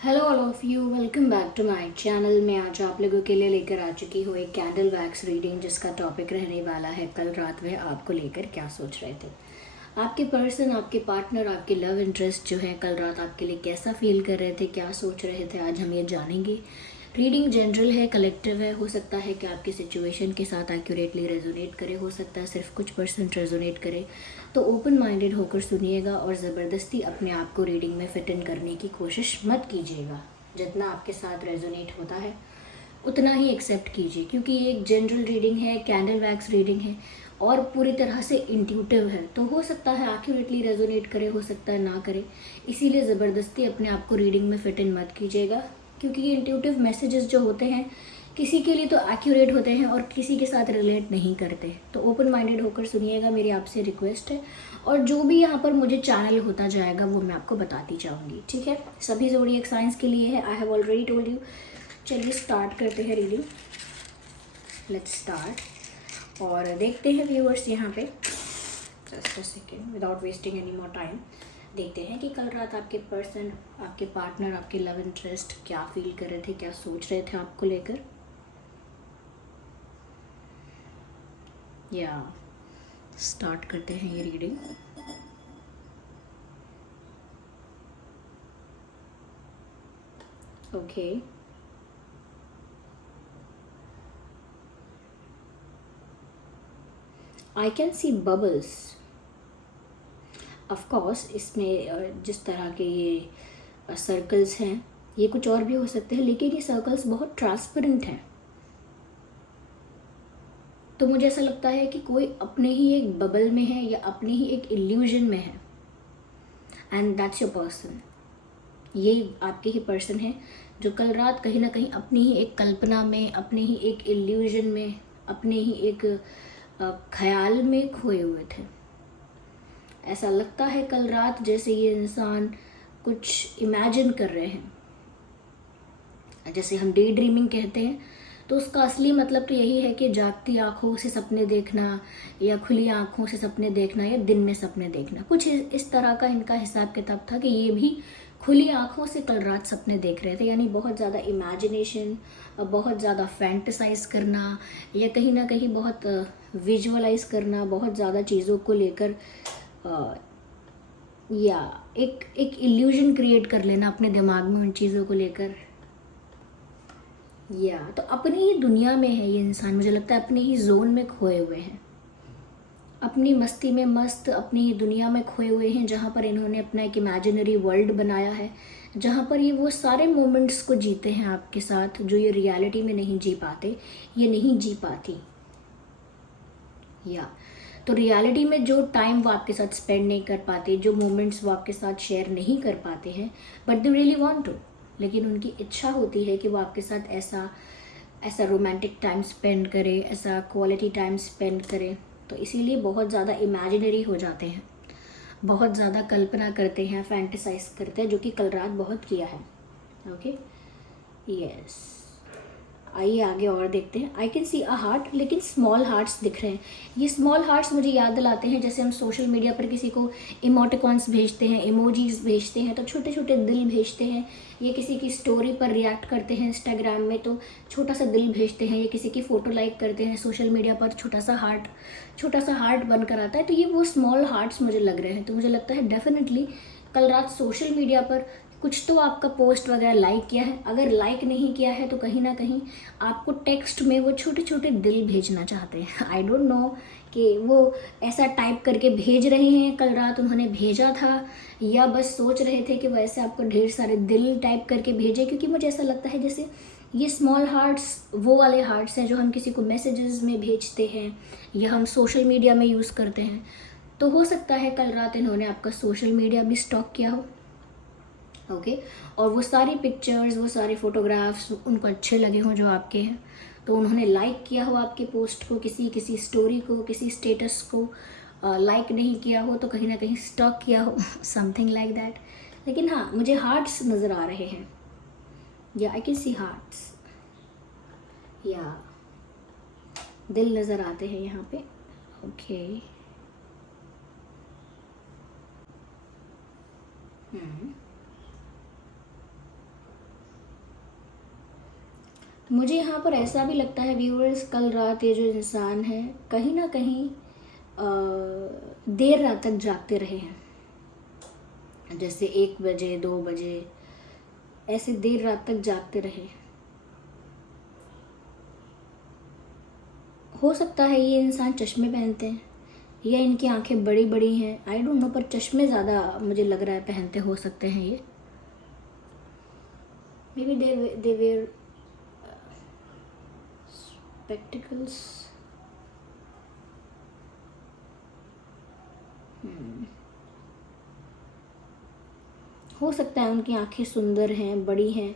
Hello all of you, welcome back to my channel. मैं आज आप लोगों के लिए लेकर आ चुकी हूँ एक कैंडल वैक्स रीडिंग, जिसका टॉपिक रहने वाला है कल रात वह आपको लेकर क्या सोच रहे थे। आपके पर्सन, आपके पार्टनर, आपके लव इंटरेस्ट जो है कल रात आपके लिए कैसा फील कर रहे थे, क्या सोच रहे थे, आज हम ये जानेंगे। रीडिंग जनरल है, कलेक्टिव है। हो सकता है कि आपकी सिचुएशन के साथ एक्यूरेटली रेजोनेट करे, हो सकता है सिर्फ कुछ परसेंट रेजोनेट करे। तो ओपन माइंडेड होकर सुनिएगा और ज़बरदस्ती अपने आप को रीडिंग में फिट इन करने की कोशिश मत कीजिएगा। जितना आपके साथ रेजोनेट होता है उतना ही एक्सेप्ट कीजिए, क्योंकि ये एक जनरल रीडिंग है, कैंडल वैक्स रीडिंग है और पूरी तरह से इंट्यूटिव है। तो हो सकता है एक्यूरेटली रेजोनेट करे, हो सकता है ना करे। इसीलिए ज़बरदस्ती अपने आप को रीडिंग में फिट इन मत कीजिएगा, क्योंकि ये इंट्यूटिव मैसेजेस जो होते हैं किसी के लिए तो एक्यूरेट होते हैं और किसी के साथ रिलेट नहीं करते। तो ओपन माइंडेड होकर सुनिएगा, मेरी आपसे रिक्वेस्ट है। और जो भी यहाँ पर मुझे चैनल होता जाएगा वो मैं आपको बताती जाऊँगी, ठीक है। सभी ज़ोडिएक साइंस के लिए है, I have already told you. चलिए स्टार्ट करते हैं रीडिंग। लेट्स स्टार्ट और देखते हैं व्यूअर्स यहाँ पे। Just a second, without wasting any more time, देखते हैं कि कल रात आपके पर्सन, आपके पार्टनर, आपके लव इंटरेस्ट क्या फील कर रहे थे, क्या सोच रहे थे आपको लेकर। या स्टार्ट करते हैं ये reading. Okay, I can see bubbles. Of course इसमें जिस तरह के ये सर्कल्स हैं, ये कुछ और भी हो सकते हैं, लेकिन ये सर्कल्स बहुत ट्रांसपेरेंट हैं। तो मुझे ऐसा लगता है कि कोई अपने ही एक बबल में है या अपने ही एक इल्यूजन में है, एंड दैट्स योर पर्सन। ये आपके ही पर्सन है जो कल रात कहीं ना कहीं अपनी ही एक कल्पना में, अपने ही एक इल्यूजन में, अपने ही एक ख्याल में खोए हुए थे। ऐसा लगता है कल रात जैसे ये इंसान कुछ इमेजिन कर रहे हैं, जैसे हम डे ड्रीमिंग कहते हैं। तो उसका असली मतलब तो यही है कि जागती आंखों से सपने देखना या खुली आंखों से सपने देखना या दिन में सपने देखना, कुछ इस तरह का इनका हिसाब किताब था कि ये भी खुली आंखों से कल रात सपने देख रहे थे। यानी बहुत ज़्यादा इमेजिनेशन, बहुत ज़्यादा फैंटसाइज करना या कहीं ना कहीं बहुत विजुअलाइज करना, बहुत ज़्यादा चीज़ों को लेकर या एक इल्यूजन क्रिएट कर लेना अपने दिमाग में उन चीज़ों को लेकर। या तो अपनी ही दुनिया में है ये इंसान, मुझे लगता है अपनी ही जोन में खोए हुए हैं, अपनी मस्ती में मस्त, अपनी ही दुनिया में खोए हुए हैं, जहाँ पर इन्होंने अपना एक इमेजिनरी वर्ल्ड बनाया है, जहाँ पर ये वो सारे मोमेंट्स को जीते हैं आपके साथ जो ये रियलिटी में नहीं जी पाते, ये नहीं जी पाती। या तो रियलिटी में जो टाइम वो आपके साथ स्पेंड नहीं कर पाते, जो मोमेंट्स वो आपके साथ शेयर नहीं कर पाते हैं, but they really want to, लेकिन उनकी इच्छा होती है कि वो आपके साथ ऐसा ऐसा रोमांटिक टाइम स्पेंड करे, ऐसा क्वालिटी टाइम स्पेंड करे। तो इसीलिए बहुत ज़्यादा इमेजिनरी हो जाते हैं, बहुत ज़्यादा कल्पना करते हैं, फैंटेसाइज करते हैं, जो कि कल रात बहुत किया है। Okay, yes. आइए आगे और देखते हैं। I can see a heart, लेकिन स्मॉल हार्ट्स दिख रहे हैं। ये स्मॉल हार्ट्स मुझे याद दिलाते हैं जैसे हम सोशल मीडिया पर किसी को इमोटिकॉन्स भेजते हैं, इमोजीज भेजते हैं, तो छोटे छोटे दिल भेजते हैं। ये किसी की स्टोरी पर रिएक्ट करते हैं इंस्टाग्राम में तो छोटा सा दिल भेजते हैं, ये किसी की फ़ोटो लाइक करते हैं सोशल मीडिया पर, छोटा सा हार्ट बनकर आता है। तो ये वो स्मॉल हार्ट्स मुझे लग रहे हैं। तो मुझे लगता है डेफिनेटली कल रात सोशल मीडिया पर कुछ तो आपका पोस्ट वगैरह लाइक किया है। अगर लाइक नहीं किया है तो कहीं ना कहीं आपको टेक्स्ट में वो छोटे छोटे दिल भेजना चाहते हैं। आई डोंट नो कि वो ऐसा टाइप करके भेज रहे हैं, कल रात उन्होंने भेजा था, या बस सोच रहे थे कि वैसे आपको ढेर सारे दिल टाइप करके भेजे। क्योंकि मुझे ऐसा लगता है जैसे ये स्मॉल हार्ट्स वो वाले हार्ट्स हैं जो हम किसी को मैसेजेस में भेजते हैं या हम सोशल मीडिया में यूज़ करते हैं। तो हो सकता है कल रात इन्होंने आपका सोशल मीडिया भी स्टॉक किया हो। ओके, और वो सारी पिक्चर्स, वो सारे फोटोग्राफ्स उनको अच्छे लगे हों जो आपके हैं, तो उन्होंने लाइक किया हो आपके पोस्ट को, किसी स्टोरी को, किसी स्टेटस को लाइक नहीं किया हो तो कहीं ना कहीं स्टॉक किया हो, समथिंग लाइक दैट। लेकिन हाँ, मुझे हार्ट्स नज़र आ रहे हैं, या आई कैन सी हार्ट्स, या दिल नज़र आते हैं यहाँ पे। ओके, मुझे यहाँ पर ऐसा भी लगता है व्यूअर्स, कल रात ये जो इंसान है कहीं ना कहीं देर रात तक जागते रहे हैं, जैसे 1 बजे 2 बजे ऐसे देर रात तक जागते रहे। हो सकता है ये इंसान चश्मे पहनते हैं या इनकी आंखें बड़ी बड़ी हैं, आई डोंट नो, पर चश्मे ज़्यादा मुझे लग रहा है पहनते हो सकते हैं ये। Maybe they wear spectacles. हो सकता है उनकी आंखें सुंदर हैं, बड़ी हैं,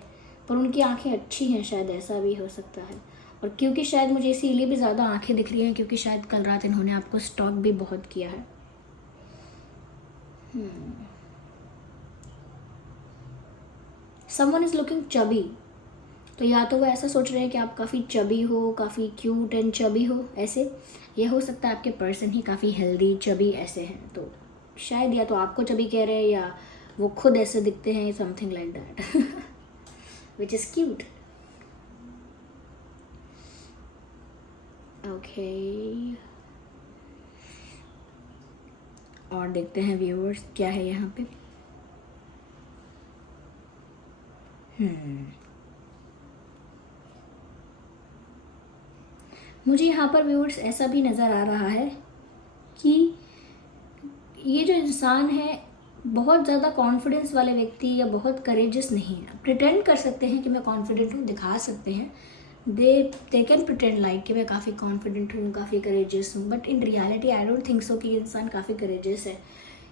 पर उनकी आंखें अच्छी हैं, शायद ऐसा भी हो सकता है। और क्योंकि शायद मुझे इसीलिए भी ज़्यादा आंखें दिख रही हैं, क्योंकि शायद कल रात इन्होंने आपको स्टॉक भी बहुत किया है। समवन इज़ लुकिंग चबी, तो या तो वो ऐसा सोच रहे हैं कि आप काफ़ी चबी हो, काफ़ी क्यूट एंड चबी हो, ऐसे। ये हो सकता है आपके पर्सन ही काफ़ी हेल्दी चबी ऐसे हैं, तो शायद या तो आपको चबी कह रहे हैं या वो खुद ऐसे दिखते हैं, something like that, which is cute. Okay, और देखते हैं व्यूअर्स क्या है यहाँ पे। मुझे यहाँ पर व्यूअर्स ऐसा भी नज़र आ रहा है कि ये जो इंसान है बहुत ज़्यादा कॉन्फिडेंस वाले व्यक्ति या बहुत करेजियस नहीं है। प्रिटेंड कर सकते हैं कि मैं कॉन्फिडेंट हूँ, दिखा सकते हैं, दे कैन प्रिटेंड लाइक कि मैं काफ़ी कॉन्फिडेंट हूँ, काफ़ी करेजियस हूँ, but in reality I don't think so कि ये इंसान काफ़ी करेजियस है,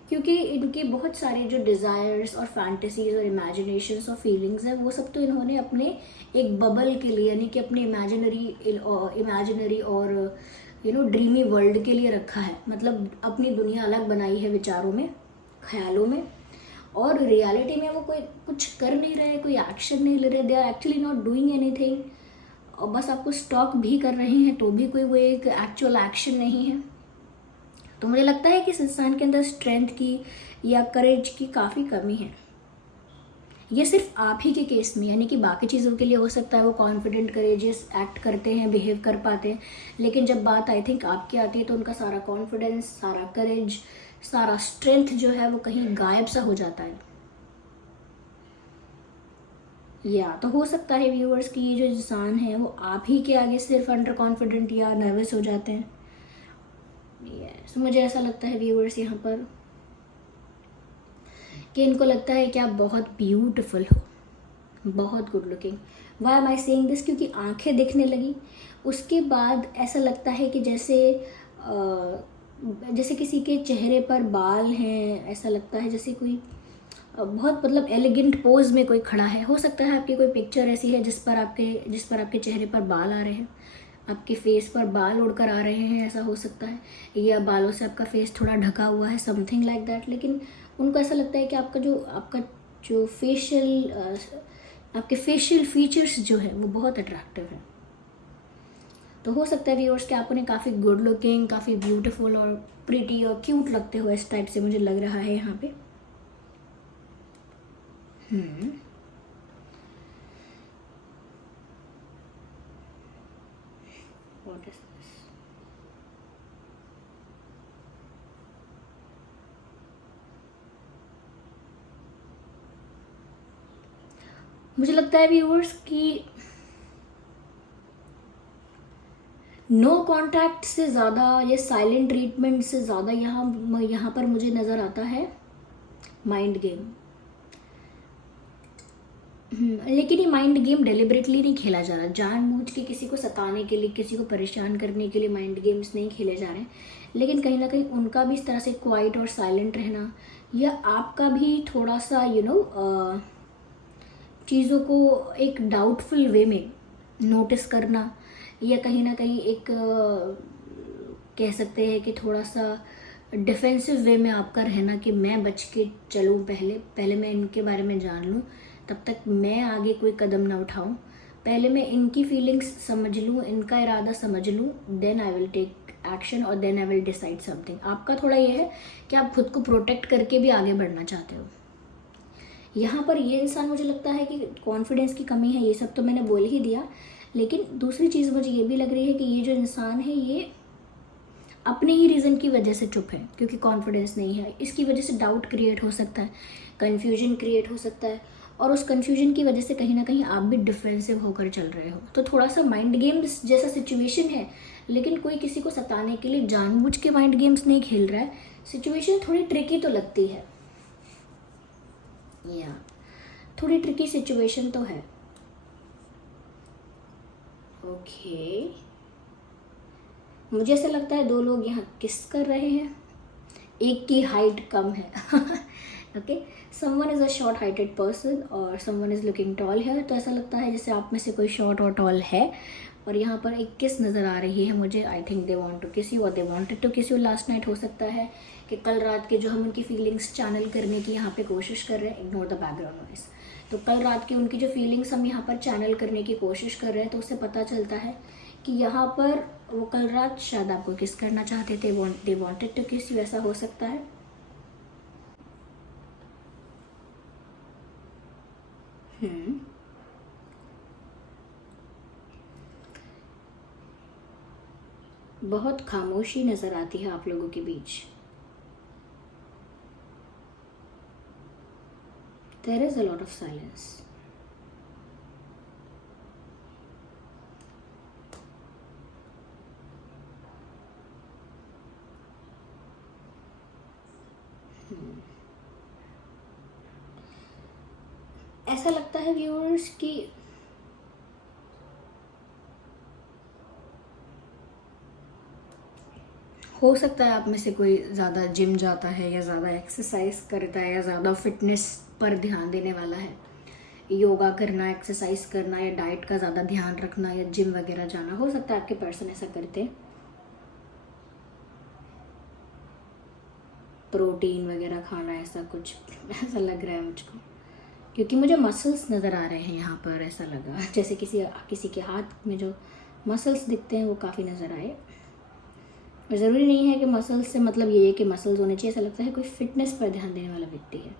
क्योंकि इनके बहुत सारे जो डिज़ायर्स और फैंटेसीज और इमेजिनेशंस और फीलिंग्स हैं वो सब तो इन्होंने अपने एक बबल के लिए, यानी कि अपने इमेजिनरी और ड्रीमी वर्ल्ड के लिए रखा है। मतलब अपनी दुनिया अलग बनाई है विचारों में, ख्यालों में, और रियलिटी में वो कोई कुछ कर नहीं रहे, कोई एक्शन नहीं ले रहे, they are actually not doing anything, और बस आपको स्टॉक भी कर रहे हैं तो भी कोई वो एक एक्चुअल एक्शन नहीं है। तो मुझे लगता है कि इस इंसान के अंदर स्ट्रेंथ की या करेज की काफ़ी कमी है। ये सिर्फ आप ही के केस में, यानी कि बाकी चीज़ों के लिए हो सकता है वो कॉन्फिडेंट करेजियस एक्ट करते हैं, बिहेव कर पाते हैं, लेकिन जब बात आई थिंक आपकी आती है तो उनका सारा कॉन्फिडेंस, सारा करेज, सारा स्ट्रेंथ जो है वो कहीं गायब सा हो जाता है। या तो हो सकता है व्यूअर्स कि ये जो इंसान है वो आप ही के आगे सिर्फ अंडर कॉन्फिडेंट या नर्वस हो जाते हैं। यस, मुझे ऐसा लगता है व्यूअर्स यहाँ पर कि इनको लगता है कि आप बहुत ब्यूटीफुल हो, बहुत good looking. Why am I saying this, क्योंकि आंखें दिखने लगी उसके बाद ऐसा लगता है कि जैसे किसी के चेहरे पर बाल हैं, ऐसा लगता है जैसे कोई बहुत मतलब एलिगेंट पोज में कोई खड़ा है। हो सकता है आपकी कोई पिक्चर ऐसी है जिस पर आपके चेहरे पर बाल आ रहे हैं, आपके फेस पर बाल उड़कर आ रहे हैं, ऐसा हो सकता है, या बालों से आपका फेस थोड़ा ढका हुआ है, समथिंग लाइक दैट। लेकिन उनको ऐसा लगता है कि आपके जो फेशियल फीचर्स जो है वो बहुत अट्रैक्टिव है। तो हो सकता है व्यूअर्स कि आप उन्हें काफ़ी गुड लुकिंग, काफ़ी ब्यूटीफुल और प्रिटी और क्यूट लगते हो, इस टाइप से मुझे लग रहा है यहाँ पे। What is this? मुझे लगता है व्यूअर्स कि नो कॉन्टैक्ट से ज़्यादा या साइलेंट ट्रीटमेंट से ज़्यादा यहाँ पर मुझे नज़र आता है माइंड गेम। लेकिन ये माइंड गेम डेलिबरेटली नहीं खेला जा रहा, जानबूझ के किसी को सताने के लिए, किसी को परेशान करने के लिए माइंड गेम्स नहीं खेले जा रहे हैं। लेकिन कहीं ना कहीं उनका भी इस तरह से क्वाइट और साइलेंट रहना, या आपका भी थोड़ा सा चीज़ों को एक डाउटफुल वे में नोटिस करना, या कहीं ना कहीं एक कह सकते हैं कि थोड़ा सा डिफेंसिव वे में आपका रहना कि मैं बच के चलूँ, पहले मैं इनके बारे में जान लूँ, तब तक मैं आगे कोई कदम ना उठाऊं, पहले मैं इनकी फीलिंग्स समझ लूँ, इनका इरादा समझ लूँ, then I will take action और then I will decide something. आपका थोड़ा ये है कि आप खुद को प्रोटेक्ट करके भी आगे बढ़ना चाहते हो। यहाँ पर ये इंसान मुझे लगता है कि कॉन्फिडेंस की कमी है, ये सब तो मैंने बोल ही दिया, लेकिन दूसरी चीज़ मुझे ये भी लग रही है कि ये जो इंसान है ये अपने ही रीज़न की वजह से चुप है, क्योंकि कॉन्फिडेंस नहीं है। इसकी वजह से डाउट क्रिएट हो सकता है, कन्फ्यूजन क्रिएट हो सकता है, और उस कन्फ्यूजन की वजह से कहीं ना कहीं आप भी डिफेंसिव होकर चल रहे हो। तो थोड़ा सा माइंड गेम्स जैसा सिचुएशन है, लेकिन कोई किसी को सताने के लिए जानबूझ के माइंड गेम्स नहीं खेल रहा है। सिचुएशन थोड़ी ट्रिकी तो लगती है, या थोड़ी ट्रिकी सिचुएशन तो है। ओके, मुझे ऐसा लगता है 2 लोग यहाँ किस कर रहे हैं, एक की हाइट कम है। Okay, someone is a short heighted person और समवन इज़ लुकिंग टॉल है। तो ऐसा लगता है जैसे आप में से कोई शॉर्ट और टॉल है, और यहाँ पर एक किस नज़र आ रही है मुझे। I think they want to kiss you और they wanted to kiss you last night. हो सकता है कि कल रात के जो हम उनकी फीलिंग्स चैनल करने की यहाँ पे कोशिश कर रहे हैं, इग्नोर द बैकग्राउंड नॉइस। तो कल रात की उनकी जो फीलिंग्स हम यहाँ पर चैनल करने की कोशिश कर रहे हैं, तो उससे पता चलता है कि यहाँ पर वो कल रात शायद आपको किस करना चाहते थे, दे वांटेड टू किस यू, ऐसा हो सकता है। बहुत खामोशी नज़र आती है आप लोगों के बीच। There is a lot of silence. ऐसा लगता है व्यूअर्स कि हो सकता है आप में से कोई ज़्यादा जिम जाता है, या ज़्यादा एक्सरसाइज करता है, या ज़्यादा फिटनेस पर ध्यान देने वाला है। योगा करना, एक्सरसाइज करना, या डाइट का ज़्यादा ध्यान रखना, या जिम वगैरह जाना, हो सकता है आपके पर्सन ऐसा करते। प्रोटीन वगैरह खाना, ऐसा कुछ ऐसा लग रहा है मुझको, क्योंकि मुझे मसल्स नज़र आ रहे हैं यहाँ पर। ऐसा लगा जैसे किसी के हाथ में जो मसल्स दिखते हैं वो काफ़ी नज़र आए। ज़रूरी नहीं है कि मसल्स से मतलब ये है कि मसल्स होने चाहिए। ऐसा लगता है कोई फिटनेस पर ध्यान देने वाला व्यक्ति है।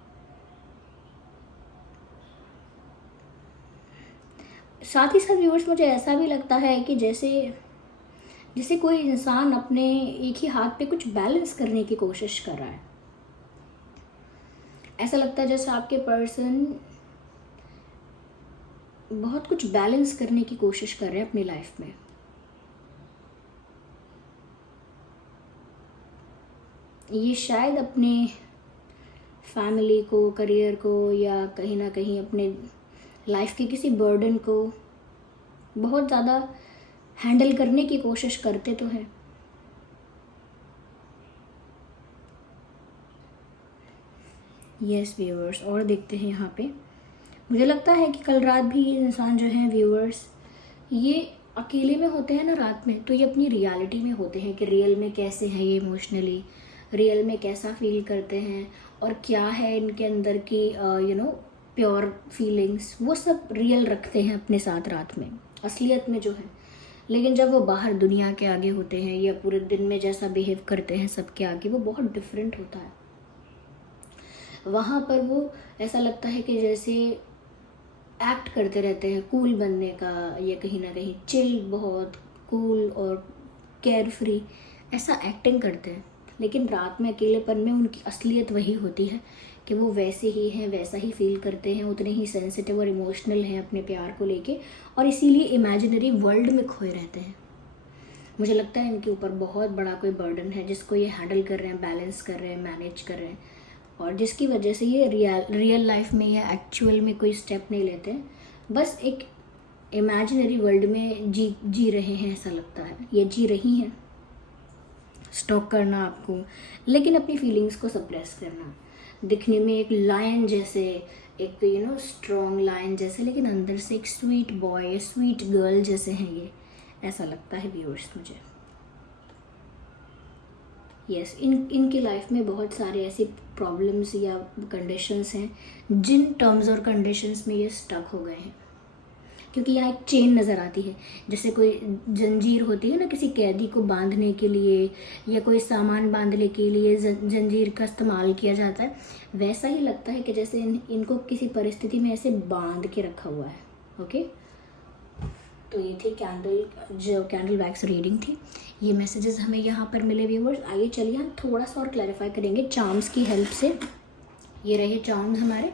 साथ ही साथ व्यूअर्स मुझे ऐसा भी लगता है कि जैसे कोई इंसान अपने एक ही हाथ पे कुछ बैलेंस करने की कोशिश कर रहा है। ऐसा लगता है जैसे आपके पर्सन बहुत कुछ बैलेंस करने की कोशिश कर रहे हैं अपनी लाइफ में। ये शायद अपने फैमिली को, करियर को, या कहीं ना कहीं अपने लाइफ के किसी बर्डन को बहुत ज़्यादा हैंडल करने की कोशिश करते तो हैं। यस व्यूअर्स, और देखते हैं यहाँ पे। मुझे लगता है कि कल रात भी ये इंसान जो है व्यूअर्स, ये अकेले में होते हैं ना रात में, तो ये अपनी रियलिटी में होते हैं कि रियल में कैसे हैं ये इमोशनली, रियल में कैसा फील करते हैं, और क्या है इनके अंदर की प्योर फीलिंग्स, वो सब रियल रखते हैं अपने साथ रात में, असलियत में जो है। लेकिन जब वो बाहर दुनिया के आगे होते हैं, या पूरे दिन में जैसा बिहेव करते हैं सबके आगे, वो बहुत डिफरेंट होता है। वहाँ पर वो ऐसा लगता है कि जैसे एक्ट करते रहते हैं कूल बनने का, या कहीं ना कहीं चिल, बहुत कूल और केयर फ्री, ऐसा एक्टिंग करते हैं। लेकिन रात में अकेलेपन में उनकी असलियत वही होती है कि वो वैसे ही हैं, वैसा ही फील करते हैं, उतने ही सेंसिटिव और इमोशनल हैं अपने प्यार को लेके, और इसीलिए इमेजिनरी वर्ल्ड में खोए रहते हैं। मुझे लगता है इनके ऊपर बहुत बड़ा कोई बर्डन है जिसको ये हैंडल कर रहे हैं, बैलेंस कर रहे हैं, मैनेज कर रहे हैं, और जिसकी वजह से ये रियल लाइफ में या एक्चुअल में कोई स्टेप नहीं लेते हैं, बस एक इमेजिनरी वर्ल्ड में जी रहे हैं। ऐसा लगता है ये जी रही हैं, स्टॉक करना आपको, लेकिन अपनी फीलिंग्स को सप्रेस करना, दिखने में एक लायन जैसे, एक स्ट्रॉन्ग लायन जैसे, लेकिन अंदर से एक स्वीट बॉय, स्वीट गर्ल जैसे हैं ये, ऐसा लगता है व्यूअर्स मुझे। यस, इनकी लाइफ में बहुत सारे ऐसी प्रॉब्लम्स या कंडीशंस हैं जिन टर्म्स और कंडीशंस में ये स्टक हो गए हैं, क्योंकि यहाँ एक चेन नज़र आती है, जैसे कोई जंजीर होती है ना किसी कैदी को बांधने के लिए, या कोई सामान बांधने के लिए जंजीर का इस्तेमाल किया जाता है। वैसा ही लगता है कि जैसे इनको किसी परिस्थिति में ऐसे बांध के रखा हुआ है। ओके, तो ये थी कैंडल वैक्स रीडिंग थी। ये मैसेजेस हमें यहाँ पर मिले व्यूवर्स। आइए चलिए हम थोड़ा सा और क्लैरिफाई करेंगे चार्म्स की हेल्प से। ये रहे चार्म्स हमारे।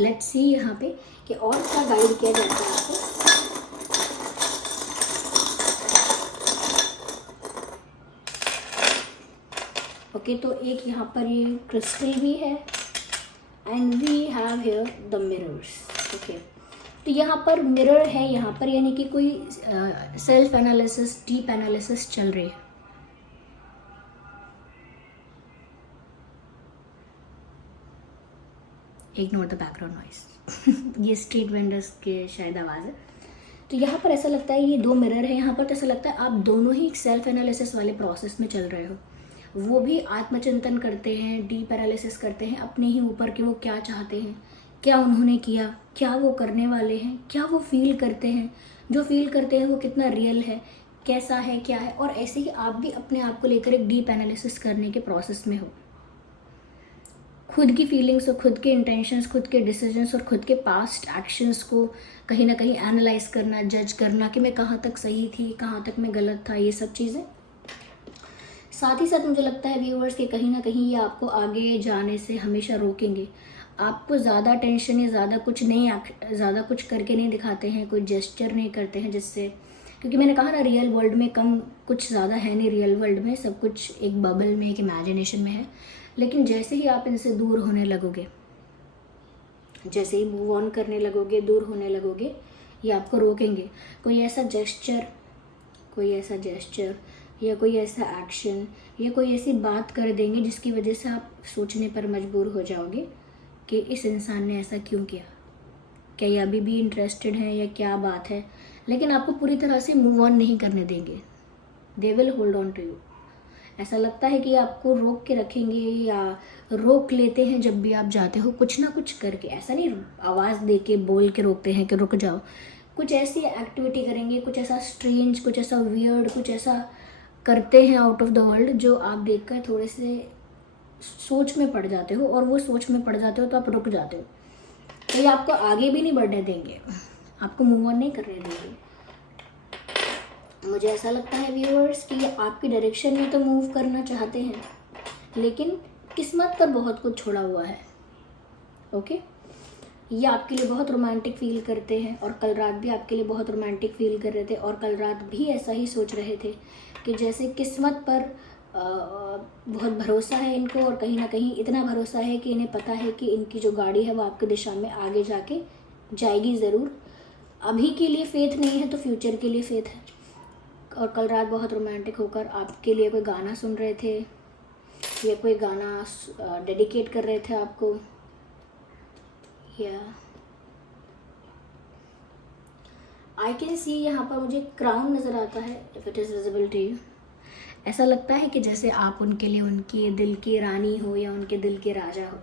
लेट्स सी यहाँ पे कि और क्या गाइड किया जाता है आपको। ओके, तो एक यहाँ पर ये क्रिस्टल भी है and we have here the mirrors. Okay, तो यहाँ पर मिरर है यहाँ पर, यानी कि कोई सेल्फ एनालिसिस, डीप एनालिसिस चल रही है। इग्नोर द बैकग्राउंड नॉइस ये स्ट्रीट वेंडर्स के शायद आवाज़ है। तो यहाँ पर ऐसा लगता है ये दो मिरर है यहाँ पर, तो ऐसा लगता है आप दोनों ही सेल्फ एनालिसिस वाले प्रोसेस में चल रहे हो। वो भी आत्मचिंतन करते हैं, डीप एनालिसिस करते हैं अपने ही ऊपर कि वो क्या चाहते हैं, क्या उन्होंने किया, क्या वो करने वाले हैं, क्या वो फील करते हैं, जो फील करते हैं वो कितना रियल है, कैसा है, क्या है। और ऐसे ही आप भी अपने आप को लेकर एक डीप एनालिसिस करने के प्रोसेस में हो। खुद की फीलिंग्स और खुद के इंटेंशंस, खुद के डिसीजंस और खुद के पास्ट एक्शंस को कहीं ना कहीं एनालाइज करना, जज करना कि मैं कहाँ तक सही थी, कहाँ तक मैं गलत था, ये सब चीज़ें। साथ ही साथ मुझे लगता है व्यूअर्स कि कहीं ना कहीं ये आपको आगे जाने से हमेशा रोकेंगे। आपको ज़्यादा टेंशन या ज़्यादा कुछ करके नहीं दिखाते हैं, कोई जेस्चर नहीं करते हैं जिससे, क्योंकि मैंने कहा ना रियल वर्ल्ड में कम कुछ ज़्यादा है नहीं। रियल वर्ल्ड में सब कुछ एक बबल में, एक इमेजिनेशन में है। लेकिन जैसे ही आप इनसे दूर होने लगोगे, जैसे ही मूव ऑन करने लगोगे, दूर होने लगोगे, ये आपको रोकेंगे। कोई ऐसा जेस्चर या कोई ऐसा एक्शन या कोई ऐसी बात कर देंगे जिसकी वजह से आप सोचने पर मजबूर हो जाओगे कि इस इंसान ने ऐसा क्यों किया, क्या ये अभी भी इंटरेस्टेड है या क्या बात है। लेकिन आपको पूरी तरह से मूव ऑन नहीं करने देंगे। They will hold on to you. ऐसा लगता है कि आपको रोक के रखेंगे या रोक लेते हैं जब भी आप जाते हो, कुछ ना कुछ करके। ऐसा नहीं आवाज़ दे के बोल के रोकते हैं कि रुक जाओ, कुछ ऐसी एक्टिविटी करेंगे, कुछ ऐसा स्ट्रेंज, कुछ ऐसा वियर्ड, कुछ ऐसा करते हैं आउट ऑफ द वर्ल्ड जो आप देखकर थोड़े से सोच में पड़ जाते हो। और वो सोच में पड़ जाते हो तो आप रुक जाते हो। तो ये आपको आगे भी नहीं बढ़ने देंगे, आपको मूव ऑन नहीं करने देंगे। मुझे ऐसा लगता है व्यूअर्स कि ये आपकी डायरेक्शन में तो मूव करना चाहते हैं, लेकिन किस्मत पर बहुत कुछ छोड़ा हुआ है। ओके, ये आपके लिए बहुत रोमांटिक फील करते हैं और कल रात भी आपके लिए बहुत रोमांटिक फील कर रहे थे और कल रात भी ऐसा ही सोच रहे थे कि जैसे किस्मत पर बहुत भरोसा है इनको और कहीं ना कहीं इतना भरोसा है कि इन्हें पता है कि इनकी जो गाड़ी है वो आपकी दिशा में आगे जाके जाएगी ज़रूर। अभी के लिए फेथ नहीं है तो फ्यूचर के लिए फेथ है। और कल रात बहुत रोमांटिक होकर आपके लिए कोई गाना सुन रहे थे या कोई गाना डेडिकेट कर रहे थे आपको, या आई कैन सी यहाँ पर मुझे क्राउन नज़र आता है, if it is visible to you. ऐसा लगता है कि जैसे आप उनके लिए उनके दिल की रानी हो या उनके दिल के राजा हो।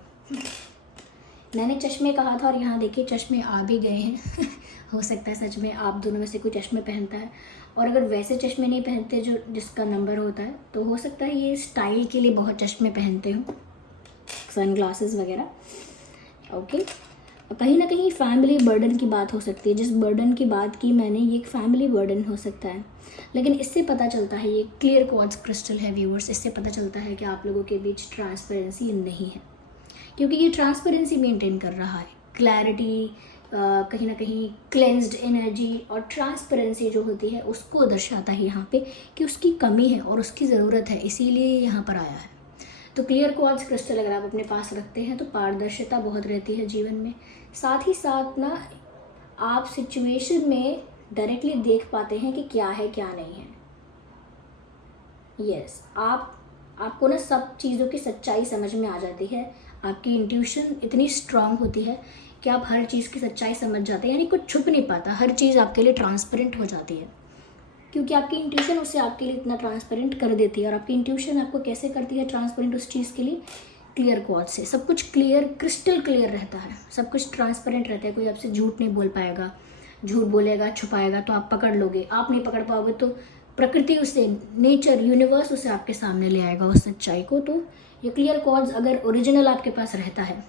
मैंने चश्मे कहा था और यहाँ देखिए चश्मे आ भी गए हैं। हो सकता है सच में आप दोनों में से कोई चश्मे पहनता है, और अगर वैसे चश्मे नहीं पहनते जो जिसका नंबर होता है तो हो सकता है ये स्टाइल के लिए बहुत चश्मे पहनते हो, सन ग्लासेस वगैरह। ओके, कहीं ना कहीं फैमिली बर्डन की बात हो सकती है। जिस बर्डन की बात की मैंने, ये एक फैमिली बर्डन हो सकता है। लेकिन इससे पता चलता है, ये क्लियर क्वार्ट्ज क्रिस्टल है व्यूअर्स, इससे पता चलता है कि आप लोगों के बीच ट्रांसपेरेंसी नहीं है, क्योंकि ये ट्रांसपेरेंसी मेंटेन कर रहा है। क्लैरिटी, कहीं ना कहीं क्लेंस्ड एनर्जी और ट्रांसपेरेंसी जो होती है उसको दर्शाता है यहाँ पे कि उसकी कमी है और उसकी ज़रूरत है, इसीलिए यहाँ पर आया है। तो क्लियर क्वार्ट्ज क्रिस्टल अगर आप अपने पास रखते हैं तो पारदर्शिता बहुत रहती है जीवन में। साथ ही साथ ना आप सिचुएशन में डायरेक्टली देख पाते हैं कि क्या है क्या नहीं है। यस, आपको ना सब चीज़ों की सच्चाई समझ में आ जाती है। आपकी इंट्यूशन इतनी स्ट्रांग होती है कि आप हर चीज़ की सच्चाई समझ जाते हैं, यानी कुछ छुप नहीं पाता, हर चीज़ आपके लिए ट्रांसपेरेंट हो जाती है, क्योंकि आपकी इंट्यूशन उसे आपके लिए इतना ट्रांसपेरेंट कर देती है। और आपकी इंट्यूशन आपको कैसे करती है ट्रांसपेरेंट उस चीज़ के लिए? क्लियर क्वार्ट्ज से। सब कुछ क्लियर, क्रिस्टल क्लियर रहता है, सब कुछ ट्रांसपेरेंट रहता है। कोई आपसे झूठ नहीं बोल पाएगा, झूठ बोलेगा, छुपाएगा तो आप पकड़ लोगे, आप नहीं पकड़ पाओगे तो प्रकृति उसे, नेचर, यूनिवर्स उसे आपके सामने ले आएगा उस सच्चाई को। तो ये क्लियर क्वार्ट्ज अगर ओरिजिनल आपके पास रहता है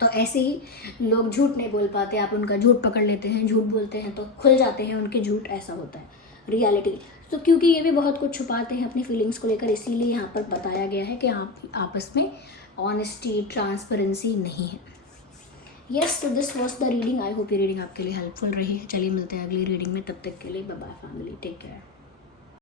तो ऐसे ही लोग झूठ नहीं बोल पाते, आप उनका झूठ पकड़ लेते हैं, झूठ बोलते हैं तो खुल जाते हैं उनके झूठ, ऐसा होता है रियलिटी। तो क्योंकि ये भी बहुत कुछ छुपाते हैं अपनी फीलिंग्स को लेकर, इसीलिए यहाँ पर बताया गया है कि आप आपस में ऑनेस्टी, ट्रांसपेरेंसी नहीं है। यस, तो this was the reading. I hope ये रीडिंग आपके लिए हेल्पफुल रही। चलिए मिलते हैं अगली रीडिंग में, तब तक के लिए bye bye family, take care.